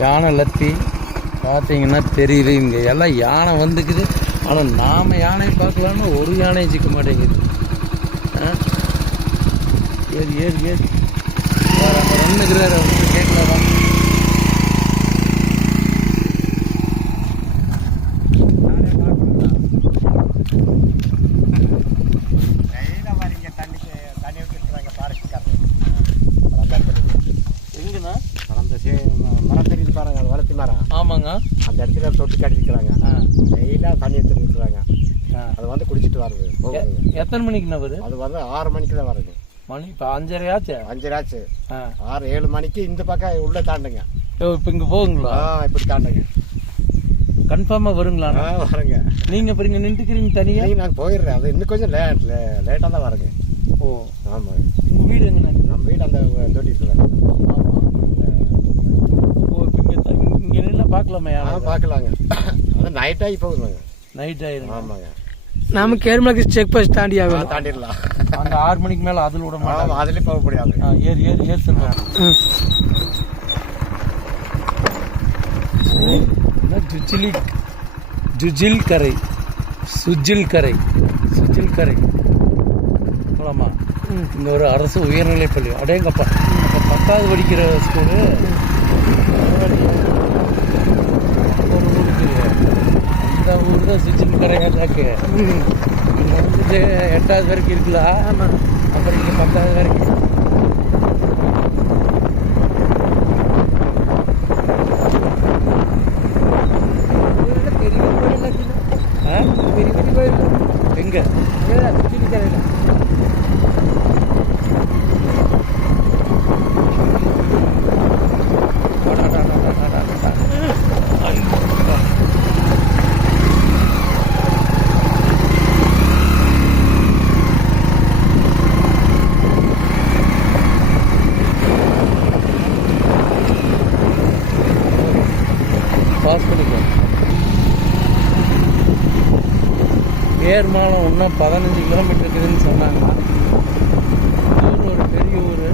யானை லத்தி பார்த்தீங்கன்னா தெரியுது. இங்கே எல்லாம் யானை வந்துக்குது. ஆனால் நாம் யானையை பார்க்கலான்னு ஒரு யானையும் சிக்க மாட்டேங்குது. ஏறி ஏறி ஏறி அங்கே ரெண்டுக்கிறாரு அவருக்கு கேட்கலாம். எங்கண்ணா மரம் தெரியுது பாருங்க, அது வளர்த்தி மரம். ஆமாங்க, அந்த இடத்துல தொட்டி கட்டிருக்கிறாங்க. டெய்லியாக தண்ணி எடுத்துருக்குறாங்க. அது வந்து குடிச்சிட்டு வருது. எத்தனை மணிக்குண்ணா வருது? அது வந்து 6 மணிக்கு தான் வருது. மணி இப்போ 5:30 ஆச்சு. 5:30 ஆச்சு. 6-7 மணிக்கு இந்த பக்கம் உள்ளே தாண்டுங்க. இப்போ இங்கே போகுங்களா? இப்படி தாண்டுங்க. கன்ஃபார்மாக வருங்களா? வருங்க. நீங்கள் இப்போ இங்கே நின்றுக்கிறீங்க தனியாக? நான் போயிடுறேன். அது இன்னும் கொஞ்சம் லேட்டாக தான் வருங்க. ஓ ஆமாங்க. உங்கள் வீடு எங்கண்ணா? நம்ம வீடு அந்த தொட்டி இருக்குதாங்க. ஓ இப்போ இங்கே நின்று பார்க்கலாமே? பார்க்கலாங்க. அது நைட் ஆகி போகுதுங்க. நைட் ஆயிரும். ஆமாங்க. நாம கேரமலாக்கு செக் போஸ்ட் தாண்டி ஆகும். தாண்டிடலாம். அந்த 6 மணிக்கு மேலே அதில் விட மாட்டாங்க. அதுலேயும் போக முடியாது. ஏறி ஏறி ஏறி சொல்லுவாங்க. ஜுஜில் கரை, சுஜில் கரை, சுஜில் கரை போலாமா? இங்கே ஒரு அரசு உயர்நிலைப்பள்ளி. அடேங்கப்பா, 10வது படிக்கிற ஸ்கூலு. ஒரு ஊருக்கு அந்த ஊர் தான் சுஜில் கரையாதாக்கு. இங்கே வந்துட்டு 8வது வரைக்கும் இருக்கலாம். அப்புறம் இங்கே 10வது வரைக்கும். எங்க பாஸ் பண்ணிக்கோ. ஏர்மாலம் இன்னும் 15 கிலோமீட்டர் இருக்குதுன்னு சொன்னாங்க. ஊர் ஒரு பெரிய ஊர்,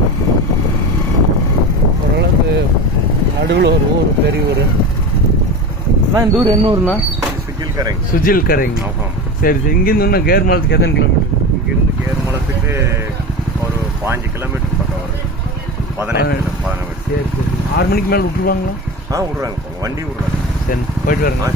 ஓரளவுக்கு நடுவில் ஒரு ஊர், பெரிய ஊர். அண்ணா இந்த ஊர் என்ன ஊர்ண்ணா? சுஜில் கரை. சுஜில் கரைங்க. சரி சரி. இங்கேருந்து இன்னும் கேர்மலத்துக்கு எத்தனை கிலோமீட்டர்? இங்கேருந்து கேர்மலத்துக்கு ஒரு 5 கிலோமீட்டர் பக்கம் வரும். 17. சரி சரி. 6 மணிக்கு மேலே விட்டுருவாங்களா? விட்றாங்க. வண்டி விட்றாங்க. சரி, போயிட்டு வரேங்க.